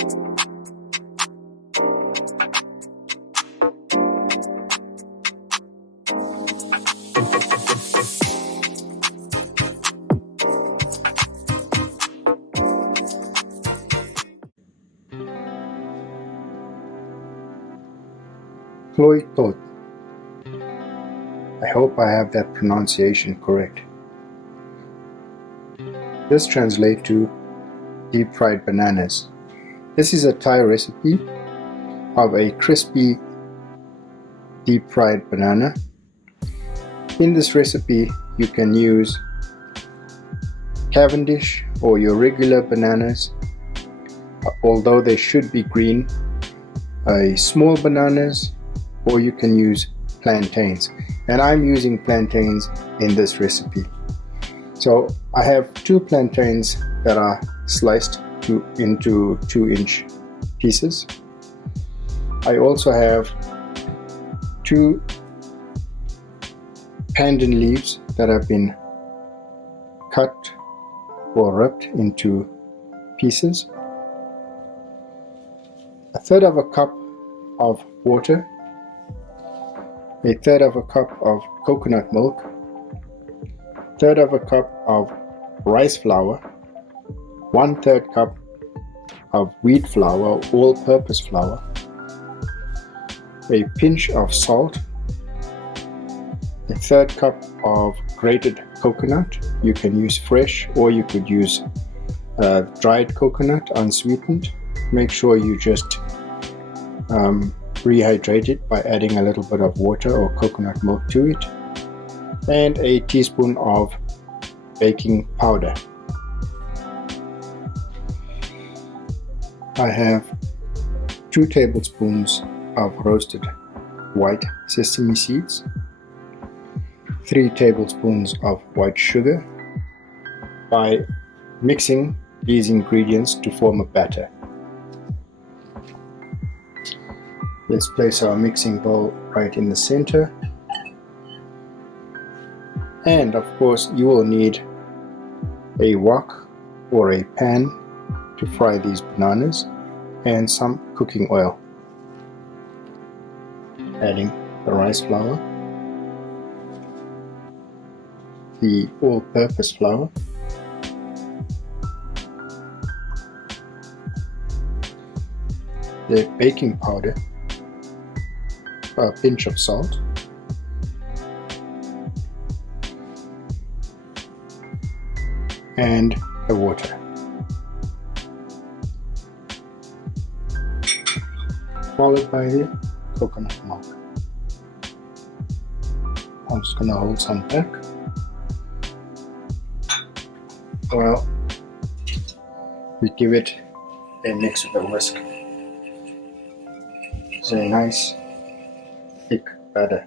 Khloe Tot. I hope I have that pronunciation correct. This translates to deep fried bananas. This is a Thai recipe of a crispy deep fried banana. In this recipe you can use Cavendish or your regular bananas, although they should be green, small bananas, or you can use plantains, and I'm using plantains in this recipe. So I have 2 plantains that are sliced into 2-inch pieces. I also have 2 pandan leaves that have been cut or ripped into pieces, 1/3 of a cup of water, 1/3 of a cup of coconut milk, 1/3 of a cup of rice flour, 1/3 cup of wheat flour, all-purpose flour, a pinch of salt, 1/3 cup of grated coconut. You can use fresh or you could use dried coconut unsweetened. Make sure you just rehydrate it by adding a little bit of water or coconut milk to it, and a teaspoon of baking powder. I have 2 tablespoons of roasted white sesame seeds, 3 tablespoons of white sugar. By mixing these ingredients to form a batter, let's place our mixing bowl right in the center. And of course you will need a wok or a pan to fry these bananas, and some cooking oil. Adding the rice flour, the all-purpose flour, the baking powder, a pinch of salt, and the water. Followed by the coconut milk. I'm just gonna hold some back. Well, we give it a mix with a whisk. It's a nice thick batter.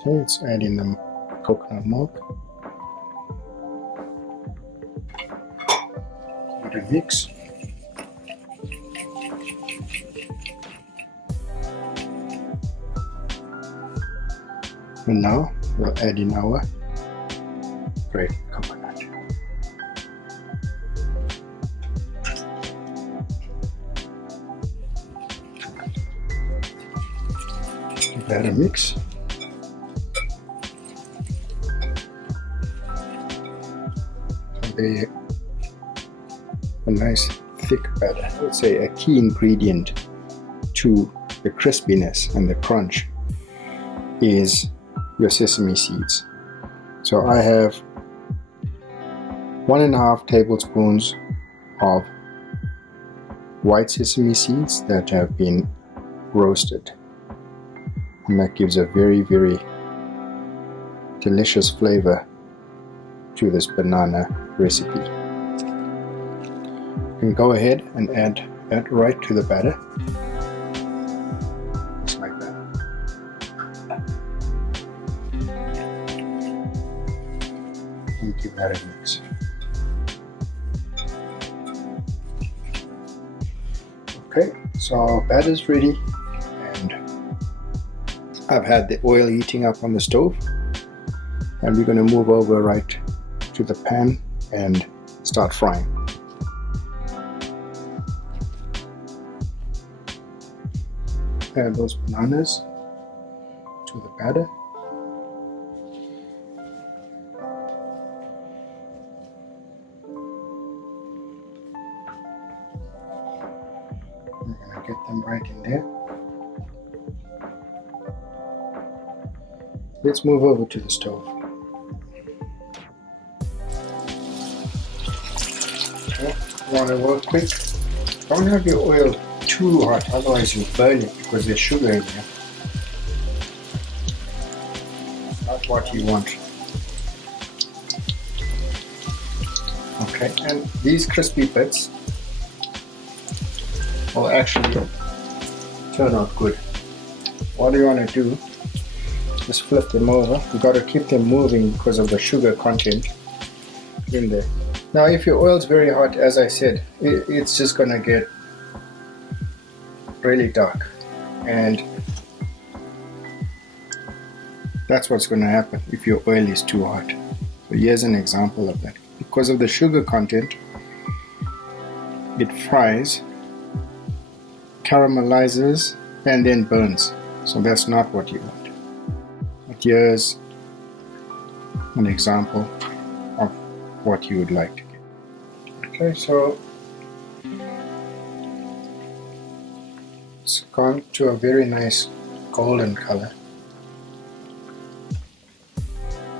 Okay, let's add in the coconut milk. Give it a mix. And now we'll add in our grated coconut. Give that a mix. So a nice thick batter. I would say a key ingredient to the crispiness and the crunch is your sesame seeds. So I have 1.5 tablespoons of white sesame seeds that have been roasted, and that gives a very, very delicious flavor to this banana recipe. You can go ahead and add that right to the batter, just like that. And give that a mix. Okay, so our batter is ready, and I've had the oil heating up on the stove, and we're going to move over right to the pan and start frying. add those bananas to the batter. We're going to get them right in there. Let's move over to the stove. Okay, you want to work quick. Don't have your oil too hot, otherwise you'll burn it because there's sugar in there. Not what you want. Okay, and these crispy bits will actually turn out good. What you want to do is flip them over. You got to keep them moving because of the sugar content in there. Now if your oil is very hot, as I said, it's just going to get really dark, and that's what's going to happen if your oil is too hot. So here's an example of that. Because of the sugar content, it fries, caramelizes, and then burns. So that's not what you want. But here's an example of what you would like to get. Okay, so it's gone to a very nice golden color,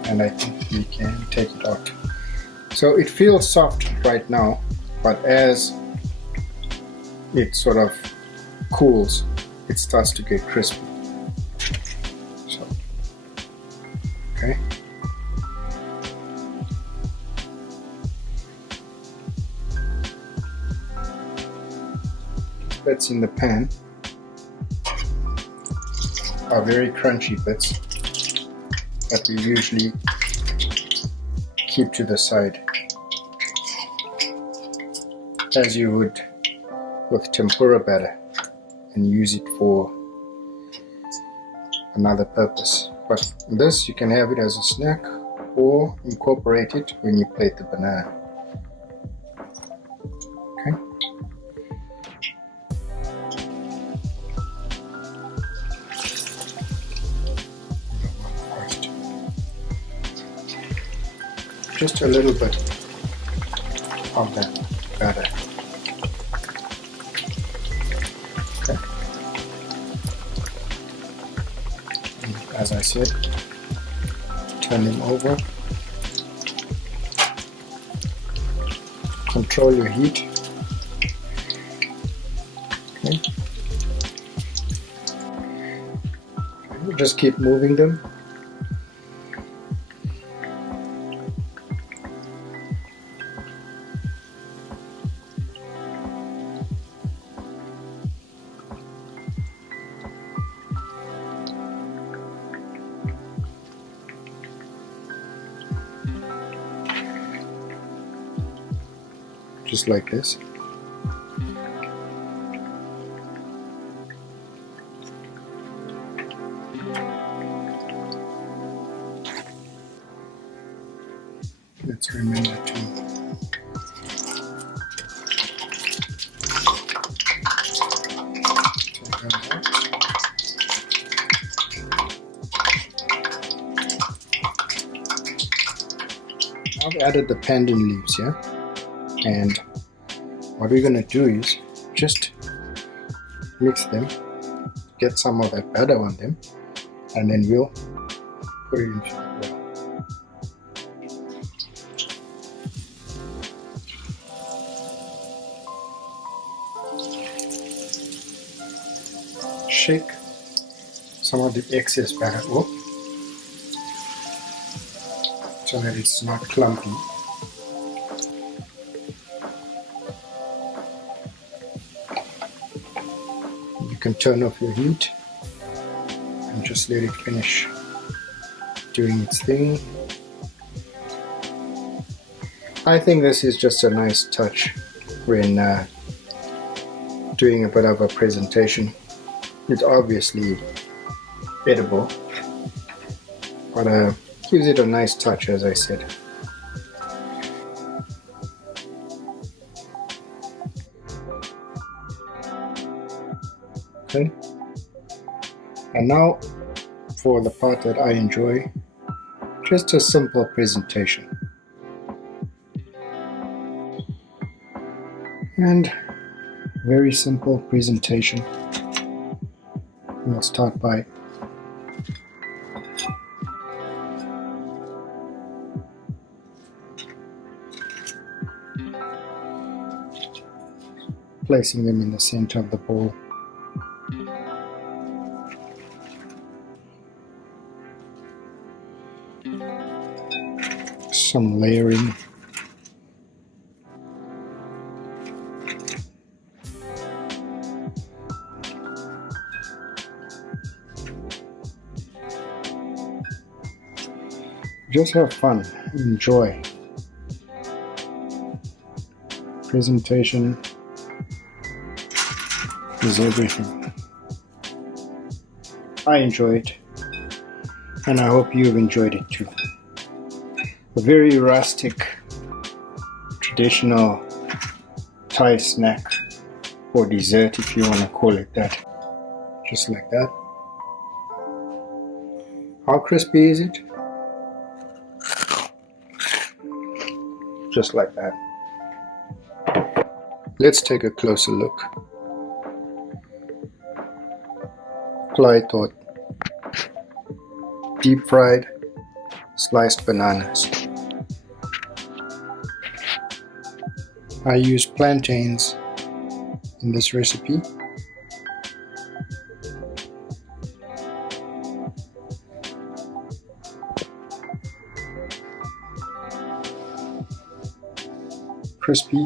and I think we can take it out. So it feels soft right now, but as it sort of cools, it starts to get crispy. So, okay. Bits in the pan are very crunchy bits that we usually keep to the side, as you would with tempura batter, and use it for another purpose. But this, you can have it as a snack or incorporate it when you plate the banana. Okay. Just a little bit of that batter. Okay. And as I said, turn them over. Control your heat. Okay. Just keep moving them. Just like this. Let's remember to take that out. I've added the pandan leaves here. And what we're going to do is just mix them, get some of that batter on them, and then we'll put it into the bowl. Shake some of the excess batter off so that it's not clumpy. You can turn off your heat and just let it finish doing its thing. I think this is just a nice touch when doing a bit of a presentation. It's obviously edible, but gives it a nice touch, as I said. Okay, And now for the part that I enjoy, just a simple presentation. And very simple presentation. We'll start by placing them in the center of the bowl. Some layering. Just have fun, enjoy. Presentation is everything. I enjoy it, and I hope you've enjoyed it too. A very rustic, traditional Thai snack, or dessert if you want to call it that. Just like that. How crispy is it? Just like that. Let's take a closer look. Fly thought. Deep fried sliced bananas. I use plantains in this recipe. Crispy,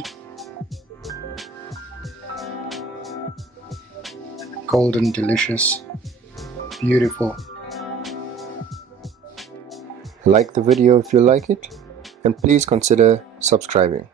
golden, delicious, beautiful. Like the video if you like it, and please consider subscribing.